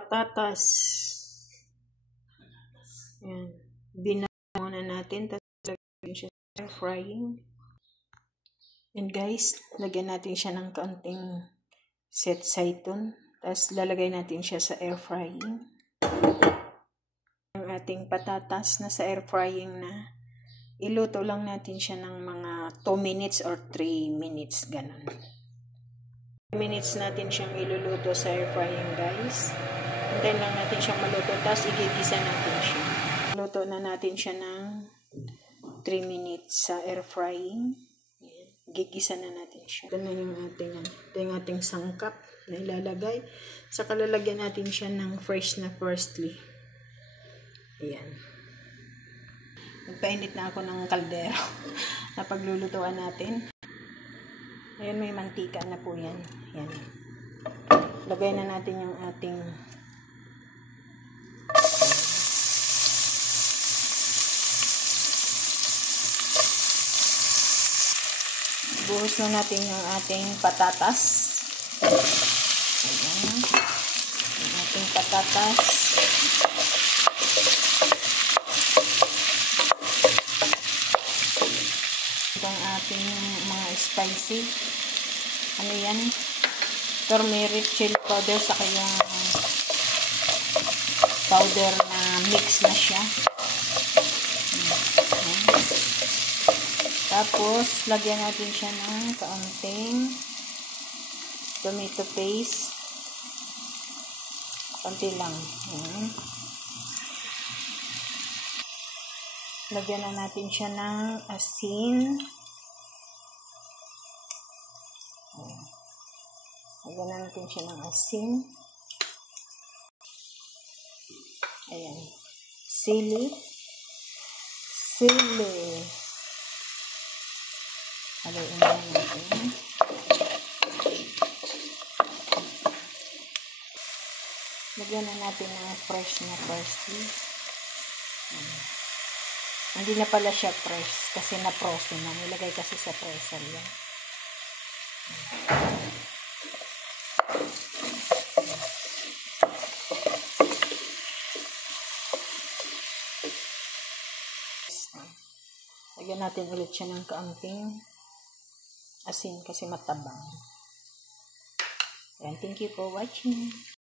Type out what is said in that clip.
patatas. Yan. Binaon muna natin. Tapos lagyan siya sa air frying. And guys, lagyan natin siya ng kaunting setsaiton. Tapos lalagay natin siya sa air frying. Ang ating patatas na sa air frying na. Iluto lang natin siya ng mga 2 minutes or 3 minutes. Ganun. 2 minutes natin siyang iluluto sa air frying, guys. Hintayin lang natin siyang maluto. Tapos igigisa natin siya. Luto na natin siya ng 3 minutes sa air frying. Gigisa na natin siya. Ito na yung ating sangkap na ilalagay. Saka lalagyan natin siya ng fresh na parsley. Ayan. Nagpainit na ako ng kaldero na paglulutuan natin. Ayan, may mantika na po yan. Ayan. Lagay na natin yung ating buhos na natin yung ating patatas. Ayan. Yung ating patatas. Itong ating mga spicy. Ano yan? Turmeric, chili powder, saka yung powder na mix na siya. Tapos, lagyan natin siya ng kaunting tomato paste. Kaunti lang. Ayan. Lagyan na natin siya ng asin. Ayan. Lagyan na natin siya ng asin. Ayan. Sili. Haluin na natin. Lagyan na natin ng fresh na parsley. Hindi na pala siya fresh kasi na-frozen na. Nilagay kasi sa freezer yan. Lagyan natin ulit siya ng kaunting asin kasi matabang. Ayan, thank you for watching.